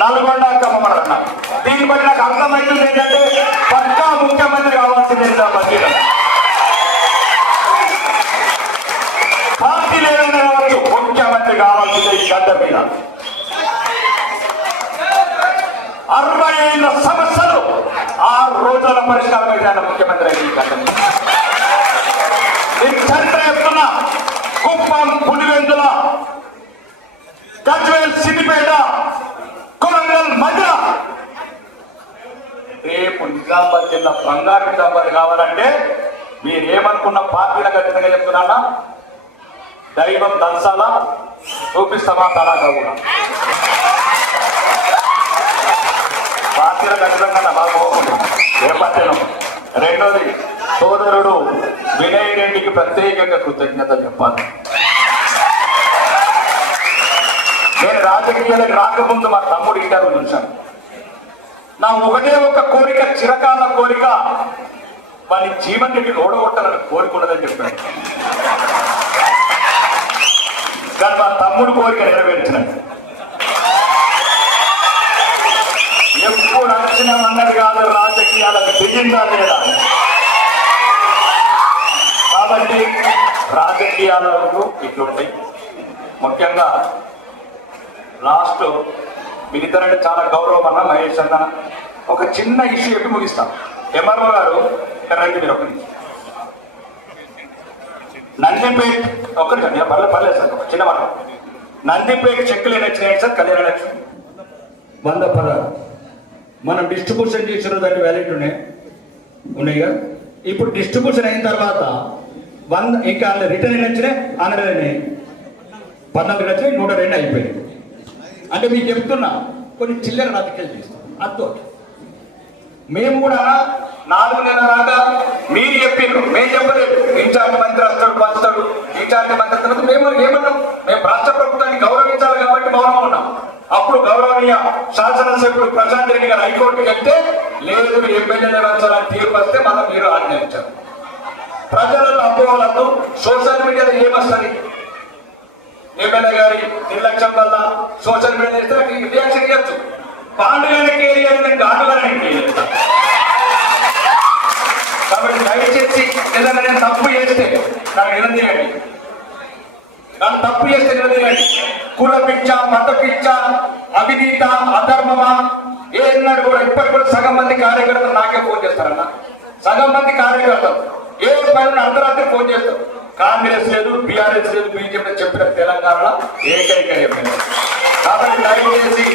నల్గొండ ఖమ్మం అన్నారు. దీన్ని బట్టి నాకు అర్థమవుతుంది ఏంటంటే పక్కా ముఖ్యమంత్రి కావాల్సింది పార్టీ లేదని కావచ్చు, ముఖ్యమంత్రి కావాల్సిందే ఈ గడ్డ మీద. 60 సమస్యలు 6 రోజుల పరిష్కారం అయితే ముఖ్యమంత్రి అయింది ఈ గడ్డ మీద. నేను చరిత్ర చెప్తున్నా, కుప్పం, పులివెందుల, గజ్వేల్, సిద్దిపేట, కొరంగల్, మధ్య రేపు నిజామాబాద్ జిల్లా బంగారు నిజామాబాద్ కావాలంటే మీరేమనుకున్న పార్టీల ఖచ్చితంగా చెప్తున్నా, దైవం దంసాలా చూపిస్తామా తలాగా కూడా పార్టీల ఖచ్చితంగా బాగా ఏ పార్టీలో. రెండోది, సోదరుడు వినయ్ రెడ్డికి ప్రత్యేకంగా కృతజ్ఞతలు చెప్పాలి. నేను రాజకీయాలకు రాకముందు మా తమ్ముడు ఇంటర్వ్యూ చూశాను. నా ఒకటే ఒక కోరిక, చిరకాల కోరిక, వారి జీవన్ రెడ్డిని ఓడగొట్టాలని కోరుకున్నదని చెప్పాడు. కానీ మా తమ్ముడు కోరిక నెరవేర్చినట్టు. ఎప్పుడు అక్షరం అన్నది కాదు, రాజకీయాలకు దిగిందా లేదా. కాబట్టి రాజకీయాలకు ఇట్లుంటాయి. ముఖ్యంగా లాస్ట్ మీరిద్దరంటే చాలా గౌరవం అన్న మహేష్ అన్న, ఒక చిన్న ఇష్యూ చెప్పి ముగిస్తాం. ఎంఆర్ఓ గారు రండి, మీరు ఒకరి నందిపేట్ ఒకరి పర్లేదు సార్, ఒక చిన్న మాట. నందిపేట చెక్కులు ఏమి వచ్చినాయి సార్? కళ్యాణ లక్ష్మి 100 మనం డిస్ట్రిబ్యూషన్ చేసిన దాన్ని వ్యాలిడ్ ఉన్నాయిగా. ఇప్పుడు డిస్ట్రిబ్యూషన్ అయిన తర్వాత 100 ఇంకా రిటర్న్ ఎన్ని వచ్చినాయి? 100 అయినాయి, 14 వచ్చినాయి, 102 అయిపోయాయి. అంటే మీకు చెప్తున్నా, కొన్ని చిల్లర రాజకీయాలు చేస్తాం. అర్థం మేము కూడా 4 నెలల రాగా మీరు చెప్పిండ్రు, మేము చెప్పలేదు. ఇన్ఛార్జ్ మంత్రి వస్తాడు, పంచుతాడు, ఇన్ఛార్జ్ మంత్రి వస్తాడు. మేము ఏమన్నాం? మేము రాష్ట్ర ప్రభుత్వాన్ని గౌరవించాలి కాబట్టి మౌనం ఉన్నాం. అప్పుడు గౌరవనీయ శాసనసభ్యుడు ప్రశాంత్ రెడ్డి గారు హైకోర్టుకి వెళ్తే లేదు ఎమ్మెల్యేల వంచాలని తీర్పు వస్తే మనం మీరు ఆజ్ఞాయించారు. ప్రజలలో అపోహలతో సోషల్ మీడియాలో ఏమొస్తుంది? ఎమ్మెల్యే గారి నిర్లక్ష్యం వల్ల సోషల్ మీడియా చేస్తే రియాక్షన్ ఇవ్వచ్చు. పాండుగానికి ఏరియాలి, గాండుగానికి ఏరియాలి. కాబట్టి దయచేసి ఏదైనా నేను తప్పు చేస్తే నాకు నిలదీయండి, నన్ను తప్పు చేస్తే నిలదీయండి. కుల పిచ్చ, మత పిచ్చ, అవినీత, అధర్మమా ఏన్నాడు కూడా ఇప్పటికి కూడా సగం మంది కార్యకర్తలు నాకే ఫోన్ చేస్తారన్న. సగం మంది కార్యకర్తలు ఏ పైన అర్ధరాత్రి ఫోన్ చేస్తారు. కాంగ్రెస్ లేదు, బీఆర్ఎస్ లేదు, బీజేపీ చెప్పిన తెలంగాణలో ఏకైక ఎమ్మెల్యే. కాబట్టి దయచేసి